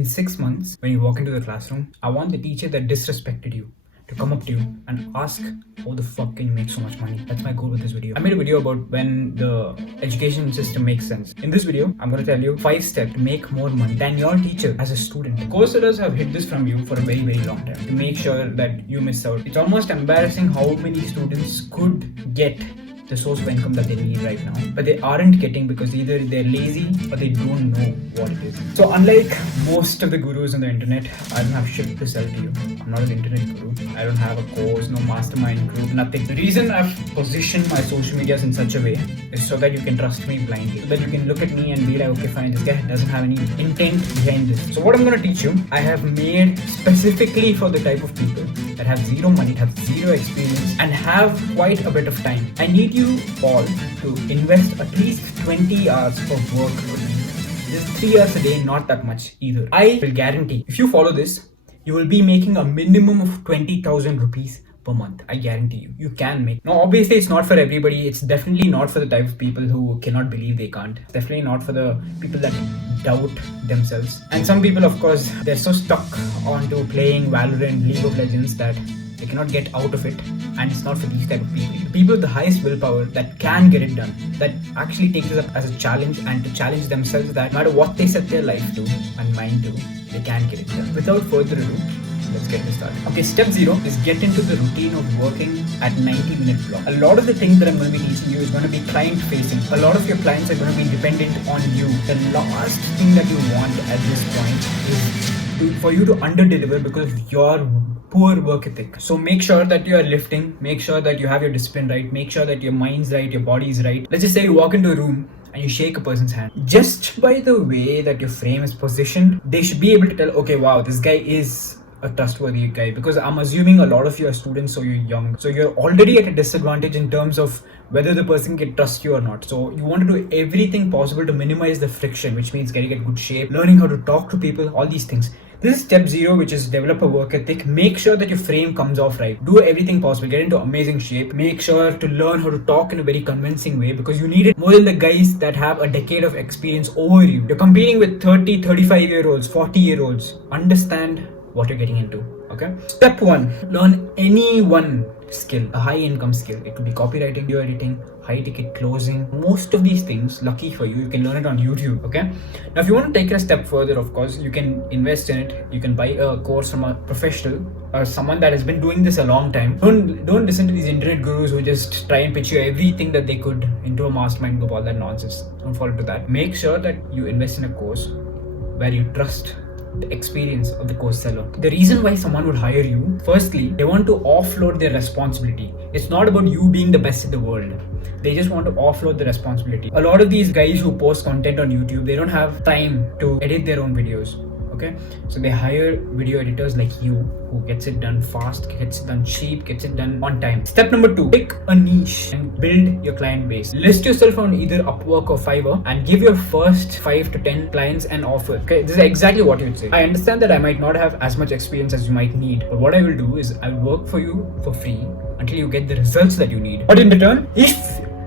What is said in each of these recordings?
In 6 months, when you walk into the classroom, I want the teacher that disrespected you to come up to you and ask, how the fuck can you make so much money? That's my goal with this video. I made a video about when the education system makes sense. In this video, I'm going to tell you 5 steps to make more money than your teacher as a student. The course sellers have hid this from you for a very, very long time to make sure that you miss out. It's almost embarrassing how many students could get the source of income that they need right now, but they aren't getting because either they're lazy or they don't know what it is. So unlike most of the gurus on the internet, I don't have shit to sell to you. I'm not an internet guru. I don't have a course, no mastermind group, nothing. The reason I've positioned my social medias in such a way is so that you can trust me blindly, so that you can look at me and be like, okay fine, this guy doesn't have any intent behind this. So what I'm going to teach you, I have made specifically for the type of people that have zero money, have zero experience, and have quite a bit of time. I need you all to invest at least 20 hours of work per day. Just 3 hours a day, not that much either. I will guarantee, if you follow this, you will be making a minimum of 20,000 rupees per month. I guarantee you, you can make. Now, obviously, it's not for everybody. It's definitely not for the type of people who cannot believe they can't. It's definitely not for the people that doubt themselves. And some people, of course, they're so stuck onto playing Valorant, League of Legends that they cannot get out of it, and it's not for these type of people. The people with the highest willpower that can get it done, that actually take this up as a challenge and to challenge themselves that no matter what they set their life to and mind to, they can get it done. Without further ado, let's get this started. Okay, step 0 is get into the routine of working at 90-minute block. A lot of the things that I'm going to be teaching you is going to be client facing. A lot of your clients are going to be dependent on you. The last thing that you want at this point is for you to under deliver because of your poor work ethic. So make sure that you are lifting, make sure that you have your discipline right, make sure that your mind's right, your body's right. Let's just say you walk into a room and you shake a person's hand. Just by the way that your frame is positioned, they should be able to tell, okay, wow, this guy is a trustworthy guy, because I'm assuming a lot of you are students, so you're young. So you're already at a disadvantage in terms of whether the person can trust you or not. So you want to do everything possible to minimize the friction, which means getting in good shape, learning how to talk to people, all these things. This is step 0, which is develop a work ethic. Make sure that your frame comes off right. Do everything possible. Get into amazing shape. Make sure to learn how to talk in a very convincing way, because you need it more than the guys that have a decade of experience over you. You're competing with 30, 35-year-olds, 40-year-olds. Understand what you're getting into. Okay. Step 1, learn any one skill, a high income skill. It could be copywriting, video editing, high ticket closing. Most of these things, lucky for you can learn it on YouTube. Okay. Now, if you want to take it a step further, of course, you can invest in it. You can buy a course from a professional or someone that has been doing this a long time. Don't listen to these internet gurus who just try and pitch you everything that they could into a mastermind group, all that nonsense. Don't fall into that. Make sure that you invest in a course where you trust the experience of the course seller. The reason why someone would hire you, firstly, they want to offload their responsibility. It's not about you being the best in the world. They just want to offload the responsibility. A lot of these guys who post content on YouTube, they don't have time to edit their own videos. Okay, so they hire video editors like you who gets it done fast, gets it done cheap, gets it done on time. Step number 2, pick a niche and build your client base. List yourself on either Upwork or Fiverr and give your first 5 to 10 clients an offer. Okay, this is exactly what you would say. I understand that I might not have as much experience as you might need, but what I will do is I will work for you for free until you get the results that you need. But in return, if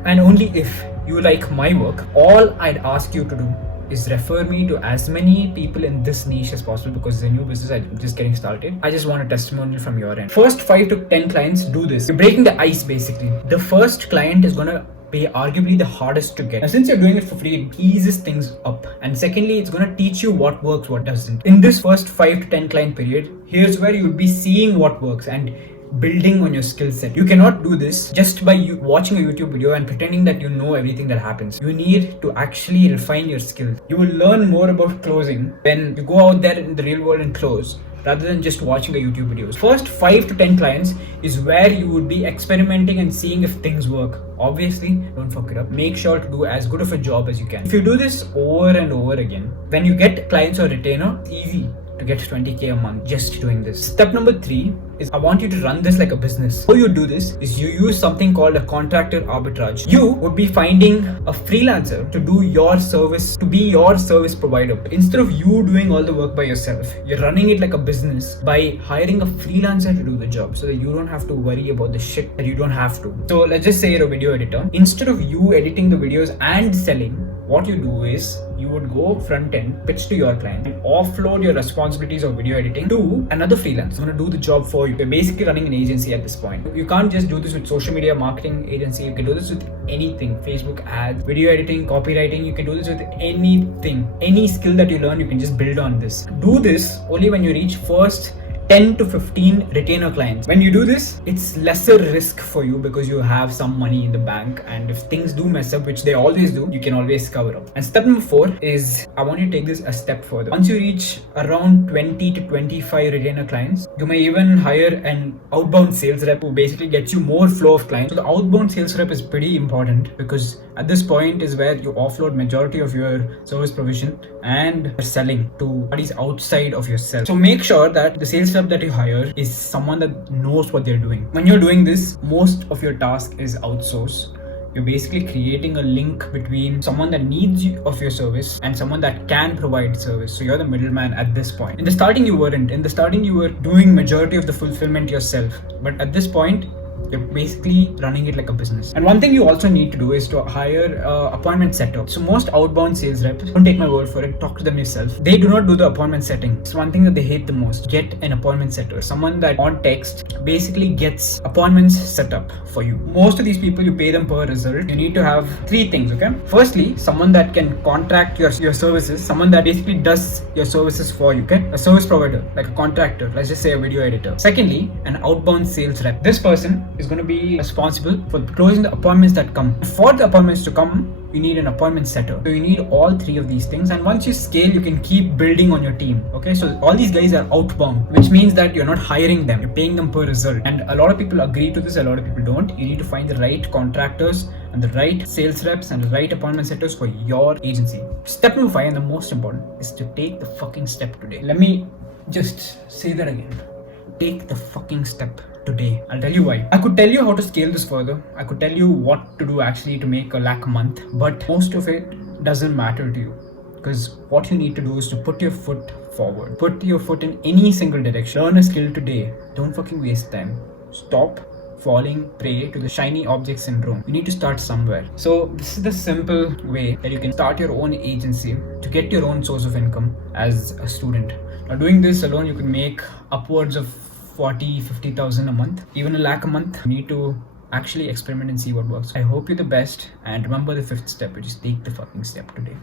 and only if you like my work, all I'd ask you to do is refer me to as many people in this niche as possible, because it's a new business, I'm just getting started. I just want a testimonial from your end. First 5 to 10 clients, do this. You're breaking the ice basically. The first client is gonna be arguably the hardest to get. Now, since you're doing it for free, it eases things up. And secondly, it's gonna teach you what works, what doesn't. In this first 5 to 10 client period, here's where you'll be seeing what works and building on your skill set. You cannot do this just by you watching a YouTube video and pretending that you know everything that happens. You need to actually refine your skills. You will learn more about closing when you go out there in the real world and close, rather than just watching a YouTube videos. First 5 to 10 clients is where you would be experimenting and seeing if things work. Obviously, don't fuck it up. Make sure to do as good of a job as you can. If you do this over and over again, when you get clients or retainer, it's easy to get 20k a month just doing this. Step number 3 is I want you to run this like a business. How you do this is you use something called a contractor arbitrage. You would be finding a freelancer to do your service, to be your service provider. Instead of you doing all the work by yourself, you're running it like a business by hiring a freelancer to do the job, so that you don't have to worry about the shit that you don't have to. So let's just say you're a video editor. Instead of you editing the videos and selling, what you do is you would go front end, pitch to your client, and offload your responsibilities of video editing to another freelance who's going to do the job for you. You're basically running an agency at this point. You can't just do this with social media marketing agency. You can do this with anything: Facebook ads, video editing, copywriting. You can do this with anything. Any skill that you learn, you can just build on this. Do this only when you reach first 10 to 15 retainer clients. When you do this, it's lesser risk for you because you have some money in the bank, and if things do mess up, which they always do, you can always cover up. And step number 4 is, I want you to take this a step further. Once you reach around 20 to 25 retainer clients, you may even hire an outbound sales rep who basically gets you more flow of clients. So the outbound sales rep is pretty important because at this point is where you offload majority of your service provision and selling to parties outside of yourself. So make sure that the sales rep that you hire is someone that knows what they're doing. When you're doing this, most of your task is outsourced. You're basically creating a link between someone that needs you of your service and someone that can provide service. So you're the middleman at this point. In the starting, you weren't. In the starting, you were doing majority of the fulfillment yourself. But at this point, you're basically running it like a business. And one thing you also need to do is to hire appointment setup. So most outbound sales reps, don't take my word for it, talk to them yourself. They do not do the appointment setting. It's one thing that they hate the most. Get an appointment setter. Someone that on text basically gets appointments set up for you. Most of these people, you pay them per result. You need to have 3 things, okay? Firstly, someone that can contract your services. Someone that basically does your services for you, okay? A service provider, like a contractor. Let's just say a video editor. Secondly, an outbound sales rep. This person is going to be responsible for closing the appointments that come. For the appointments to come, you need an appointment setter. So you need all 3 of these things, and once you scale, you can keep building on your team. Okay, so all these guys are outbound, which means that you're not hiring them, you're paying them per result. And a lot of people agree to this, a lot of people don't. You need to find the right contractors and the right sales reps and the right appointment setters for your agency. Step number 5, and the most important, is to take the fucking step today. Let me just say that again. Take the fucking step today. I'll tell you why. I could tell you how to scale this further. I could tell you what to do actually to make $1 lakh a month, but most of it doesn't matter to you, because what you need to do is to put your foot forward. Put your foot in any single direction. Learn a skill today. Don't fucking waste time. Stop falling prey to the shiny object syndrome. You need to start somewhere. So this is the simple way that you can start your own agency to get your own source of income as a student. Now doing this alone, you can make upwards of 40,000-50,000 a month, even $1 lakh a month. You need to actually experiment and see what works. I hope you're the best, and remember the 5th step, which is take the fucking step today.